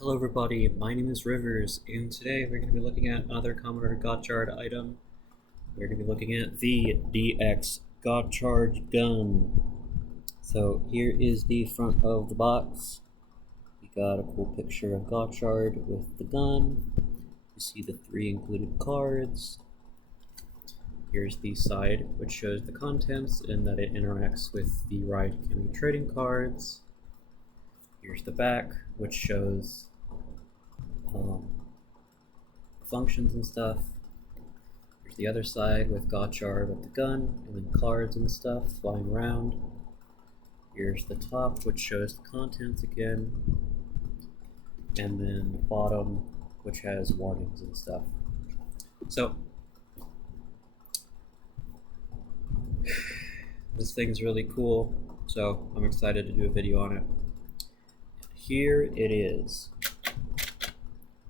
Hello everybody, my name is Rivers, and today we're going to be looking at another Commodore Gotchard item. We're going to be looking at the DX Gotcharge gun. So here is the front of the box. We got a cool picture of Gotchard with the gun. You see the 3 included cards. Here's the side, which shows the contents and that it interacts with the Riot Academy trading cards. Here's the back, which shows functions and stuff. Here's the other side with Gotchard with the gun, and then cards and stuff flying around. Here's the top, which shows the contents again, and then the bottom, which has warnings and stuff. So this thing's really cool, so I'm excited to do a video on it. Here it is.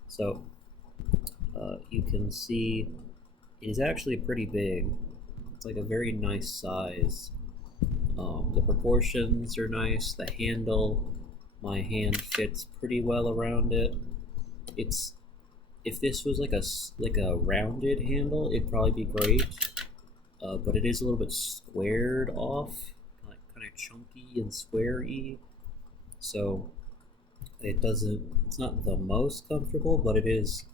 So you can see it is actually pretty big. It's like a very nice size. The proportions are nice. The handle, my hand fits pretty well around it. If this was like a rounded handle, it'd probably be great. But it is a little bit squared off, like kind of chunky and square-y. So it's not the most comfortable, but it is,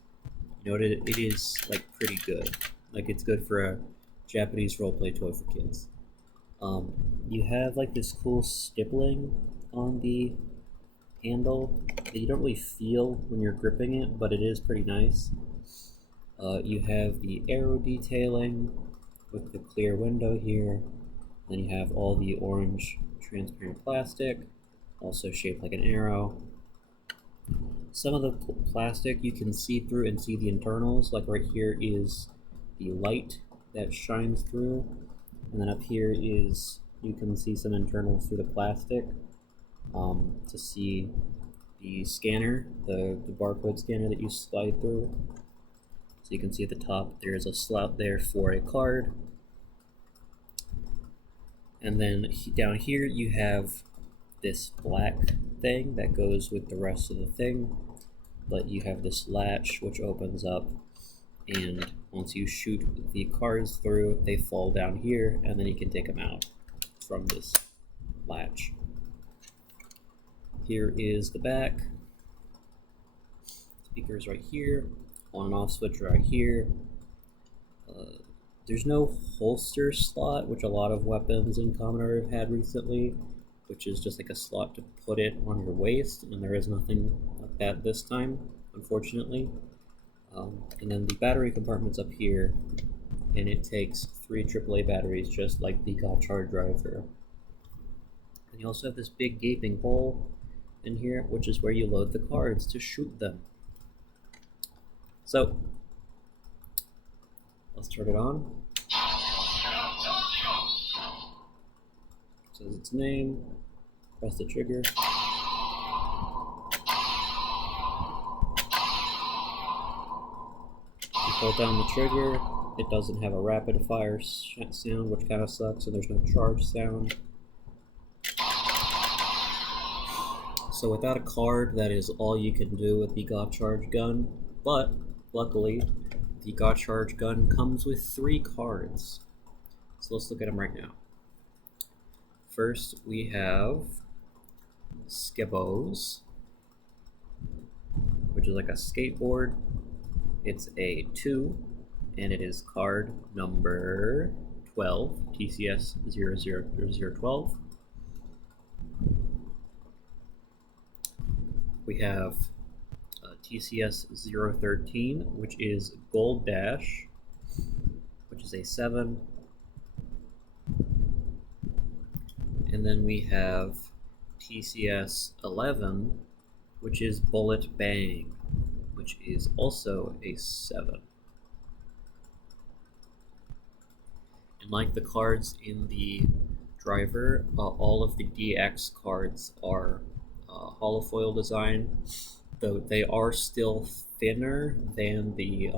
it is like pretty good. Like it's good for a Japanese roleplay toy for kids. You have like this cool stippling on the handle that you don't really feel when you're gripping it, but it is pretty nice. You have the arrow detailing with the clear window here. Then you have all the orange transparent plastic, also shaped like an arrow. Some of the plastic you can see through and see the internals, like right here is the light that shines through, and then up here is, you can see some internals through the plastic to see the scanner, the barcode scanner that you slide through. So you can see at the top there is a slot there for a card, and then down here you have this black thing that goes with the rest of the thing, but you have this latch which opens up, and once you shoot the cards through, they fall down here, and then you can take them out from this latch. Here is the back. Speakers right here, on and off switch right here. There's no holster slot, which a lot of weapons in Commodore have had recently, which is just like a slot to put it on your waist, and there is nothing like that this time, unfortunately. And then the battery compartment's up here, and it takes 3 AAA batteries, just like the Gotchard driver. And you also have this big gaping hole in here, which is where you load the cards to shoot them. So, let's turn it on. It says its name, press the trigger. You hold down the trigger, it doesn't have a rapid fire sound, which kind of sucks, and there's no charge sound. So without a card, that is all you can do with the Gotcharge gun, but luckily, the Gotcharge gun comes with 3 cards. So let's look at them right now. First, we have Skebos, which is like a skateboard. It's a 2, and it is card number 12, TCS 00012. We have TCS 013, which is Gold Dash, which is a 7. And then we have TCS 11, which is Bullet Bang, which is also a 7. And like the cards in the driver, all of the DX cards are holofoil design, though they are still thinner than the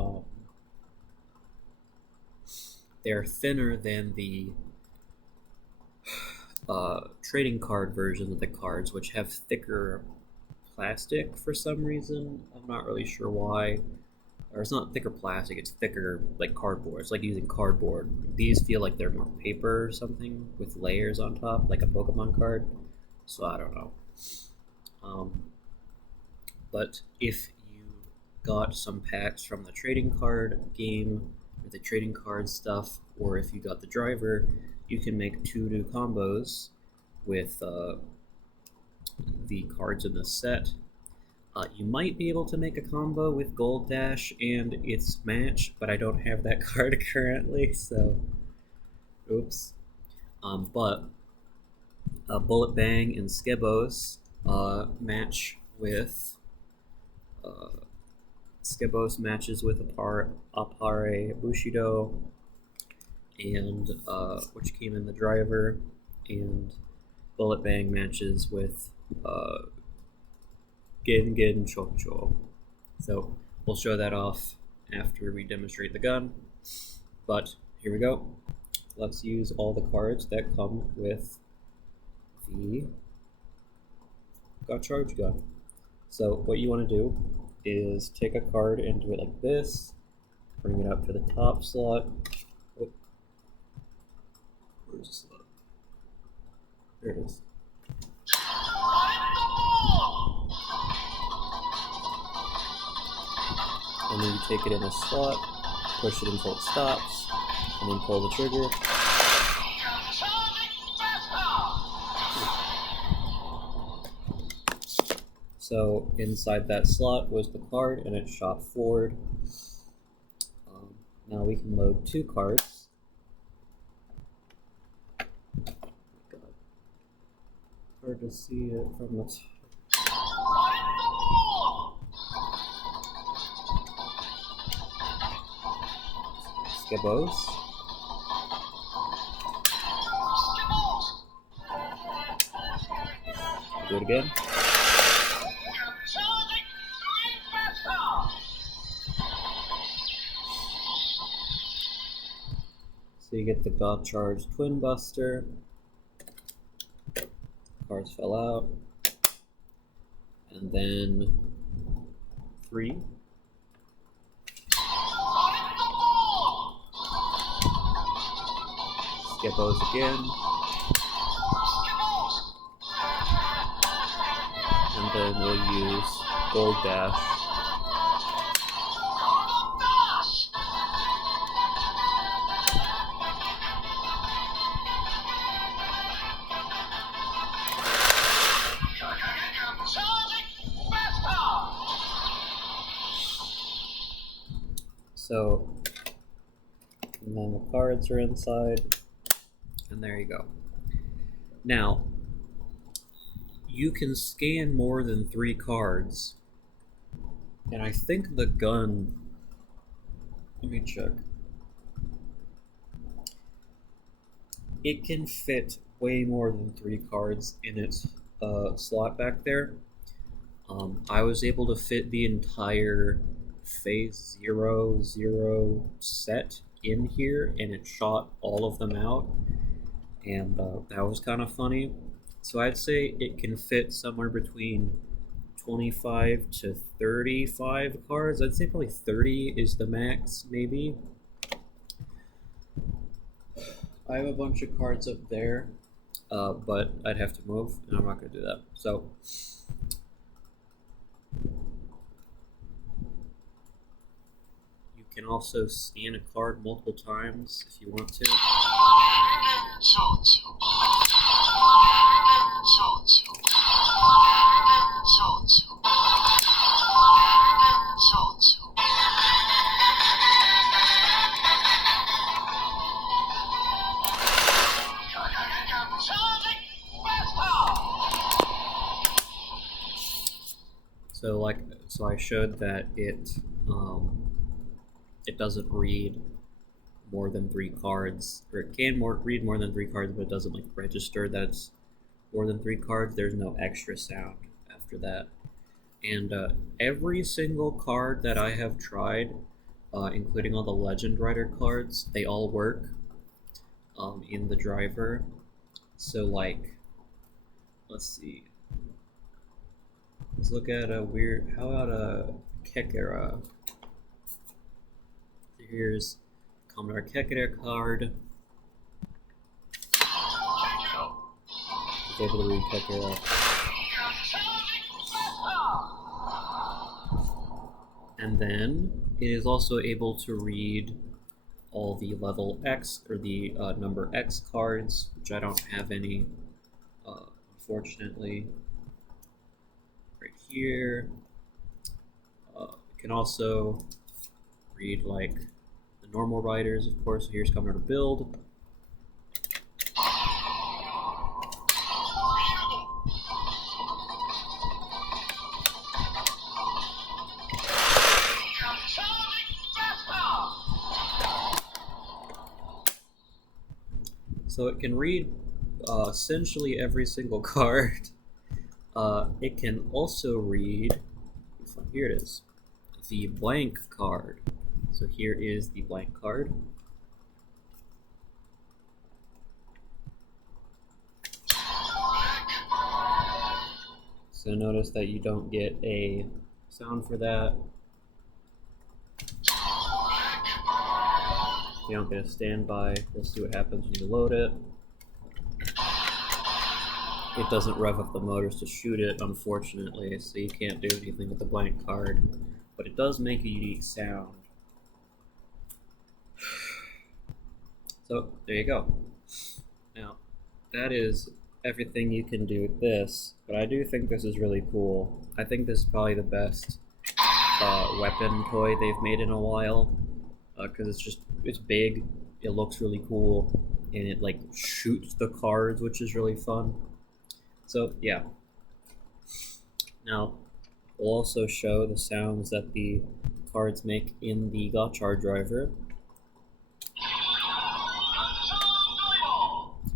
trading card version of the cards, which have thicker plastic for some reason. I'm not really sure why. Or it's not thicker plastic, it's thicker like cardboard. It's like using cardboard. These feel like they're more paper or something with layers on top, like a Pokemon card. So I don't know. But if you got some packs from the trading card game, or the trading card stuff, or if you got the driver, you can make 2 new combos with the cards in the set. You might be able to make a combo with Gold Dash and its match, but I don't have that card currently, so oops. But Bullet Bang and Skebos match with Skebos matches with Apare Bushido, and which came in the driver, and Bullet Bang matches with Gen Chocho. So we'll show that off after we demonstrate the gun. But here we go. Let's use all the cards that come with the Gotcharge gun. So what you want to do is take a card and do it like this. Bring it up to the top slot. Oh. Where's the slot? There it is. And then you take it in a slot, push it until it stops, and then pull the trigger. So inside that slot was the card, and it shot forward. Now we can load 2 cards. God. Hard to see it from the top. Skebos. Do it again. So you get the Gotcharge Twin Buster. Cards fell out. And then 3. Skebos again. And then we'll use Gold Dash. So, and then the cards are inside, and there you go. Now, you can scan more than 3 cards, and I think the gun, let me check. It can fit way more than 3 cards in its slot back there. I was able to fit the entire Phase 0 set in here, and it shot all of them out, and that was kind of funny. So I'd say it can fit somewhere between 25 to 35 cards. I'd say probably 30 is the max, maybe. I have a bunch of cards up there, but I'd have to move, and I'm not going to do that. So you can also scan a card multiple times if you want to. So I showed that it doesn't read more than 3 cards, or it can read more than 3 cards, but it doesn't like register that it's more than 3 cards. There's no extra sound after that. And every single card that I have tried, including all the Legend Rider cards, they all work in the driver. So like, let's see. Let's look at a weird. How about a Kekera? Here's Commodore Kekera card. It's able to read Kekera. And then it is also able to read all the level X or the number X cards, which I don't have any, unfortunately. Right here. It can also read like the normal riders, of course. So here's coming to build. So it can read essentially every single card. It can also read, here it is, the blank card. So here is the blank card. So notice that you don't get a sound for that. You don't get a standby. We'll see what happens when you load it. It doesn't rev up the motors to shoot it, unfortunately, so you can't do anything with the blank card. But it does make a unique sound. So, there you go. Now, that is everything you can do with this, but I do think this is really cool. I think this is probably the best weapon toy they've made in a while, because it's big, it looks really cool, and it like shoots the cards, which is really fun. So yeah. Now we'll also show the sounds that the cards make in the Gotchard driver.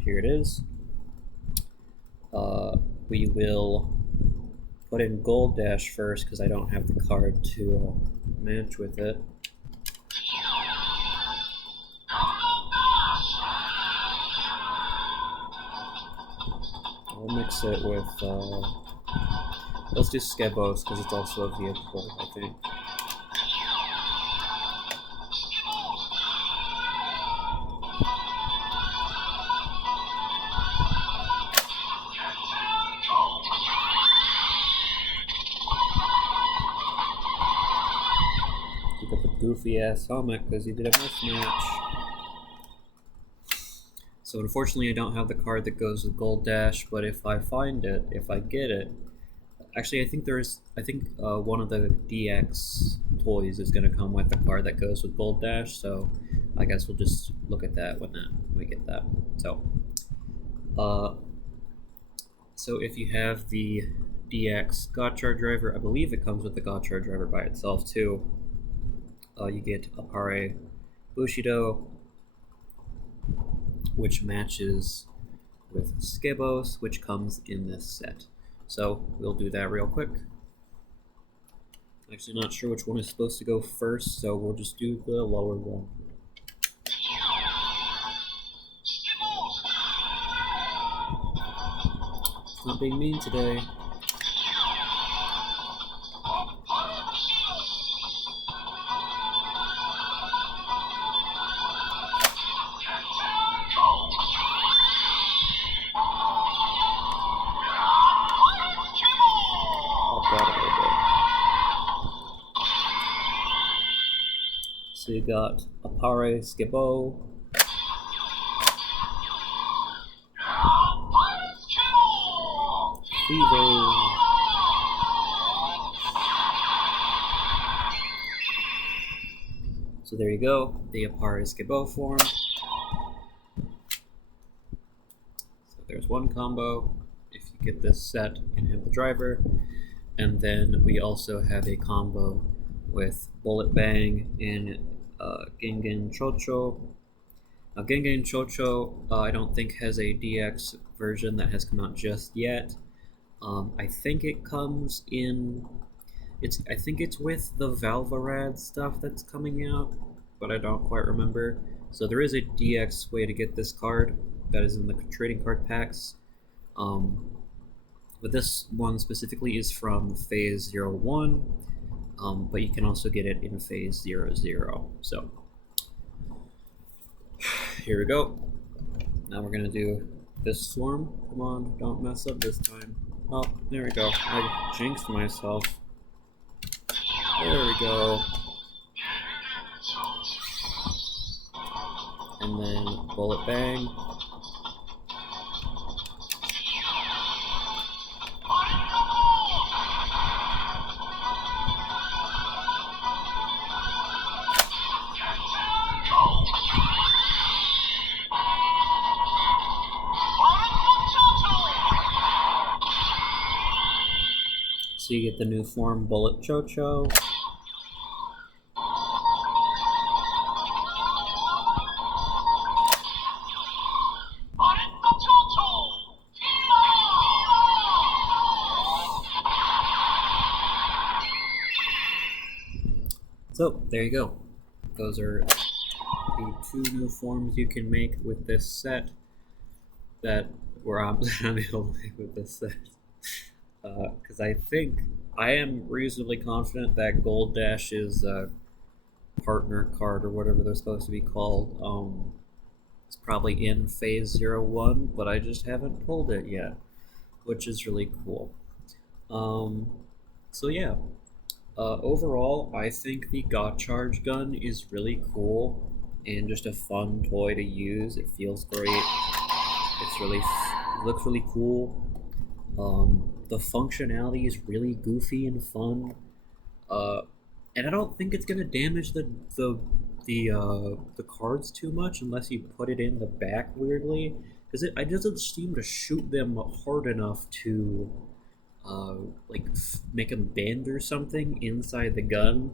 Here it is. We will put in Gold Dash first because I don't have the card to match with it. I'll mix it with, let's do Skebos because it's also a vehicle, I think. You got the goofy ass helmet because you did a mismatch. So unfortunately I don't have the card that goes with Gold Dash, but if I find it, if I get it, actually I think one of the DX toys is going to come with the card that goes with Gold Dash, so I guess we'll just look at that when we get that. So if you have the DX Gotchard driver, I believe it comes with the Gotchard driver by itself too. You get Apare Bushido, which matches with Skebos, which comes in this set. So we'll do that real quick. Actually not sure which one is supposed to go first, so we'll just do the lower one. It's not being mean today. So you got Apare Skebo, Fever, so there you go, the Apare Skebo form. So there's one combo if you get this set and have the driver, and then we also have a combo with Bullet Bang and Gengen Chocho. Now Gengen Chocho I don't think has a DX version that has come out just yet. I think it comes in, I think it's with the Valvarad stuff that's coming out, but I don't quite remember. So there is a DX way to get this card that is in the trading card packs. But this one specifically is from phase 01, but you can also get it in phase 00. So here we go. Now we're gonna do this swarm. Come on, don't mess up this time. Oh, there we go. I jinxed myself. There we go. And then bullet bang. So you get the new form Bullet Cho-Cho. So there you go. Those are the 2 new forms you can make with this set that I'm able to make with this set. Because I am reasonably confident that Gold Dash's partner card, or whatever they're supposed to be called, is probably in phase 01, but I just haven't pulled it yet, which is really cool. So yeah, overall, I think the Gotcharge gun is really cool and just a fun toy to use. It feels great. It looks really cool. The functionality is really goofy and fun, and I don't think it's gonna damage the cards too much unless you put it in the back weirdly, because it doesn't seem to shoot them hard enough to like make them bend or something inside the gun.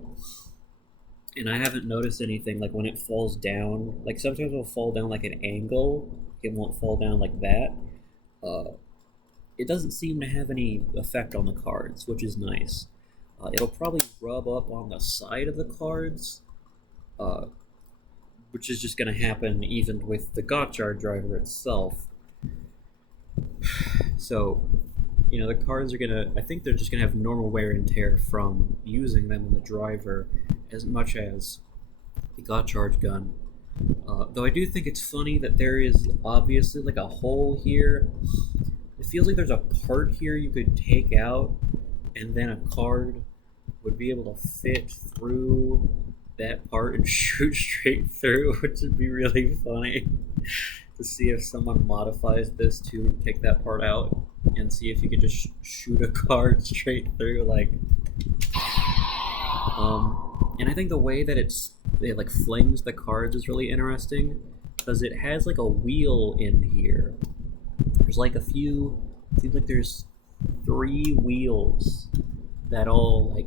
And I haven't noticed anything like when it falls down. Like sometimes it'll fall down like an angle. It won't fall down like that. It doesn't seem to have any effect on the cards, which is nice. It'll probably rub up on the side of the cards, which is just going to happen even with the Gotchard driver itself. So, you know, the cards are going to, I think they're just going to have normal wear and tear from using them in the driver as much as the Gotcharge gun. Though I do think it's funny that there is obviously like a hole here. It feels like there's a part here you could take out, and then a card would be able to fit through that part and shoot straight through, which would be really funny to see if someone modifies this to take that part out and see if you could just shoot a card straight through, like. And I think the way that it like flings the cards is really interesting, because it has like a wheel in here. There's like seems like there's 3 wheels that all like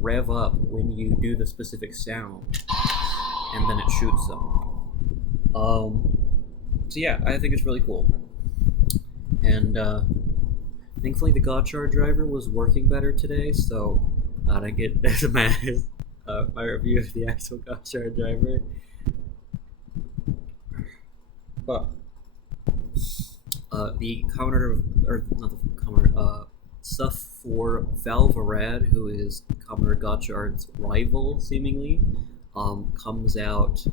rev up when you do the specific sound, and then it shoots them. So yeah, I think it's really cool. And thankfully the Gotchard driver was working better today, so I get my review of the actual Gotchard driver. But the commenter, or not the commenter, stuff for Valvarad, who is Commodore Gotchard's rival, seemingly, comes out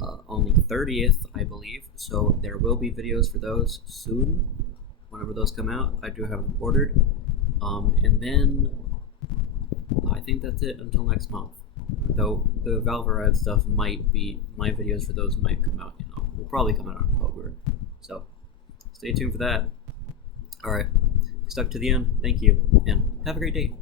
on the 30th, I believe. So there will be videos for those soon, whenever those come out. I do have them ordered. And then I think that's it until next month. Though the Valvarad stuff might be, my videos for those might come out, will probably come out in October. So stay tuned for that. Alright, if you stuck to the end, thank you, and have a great day.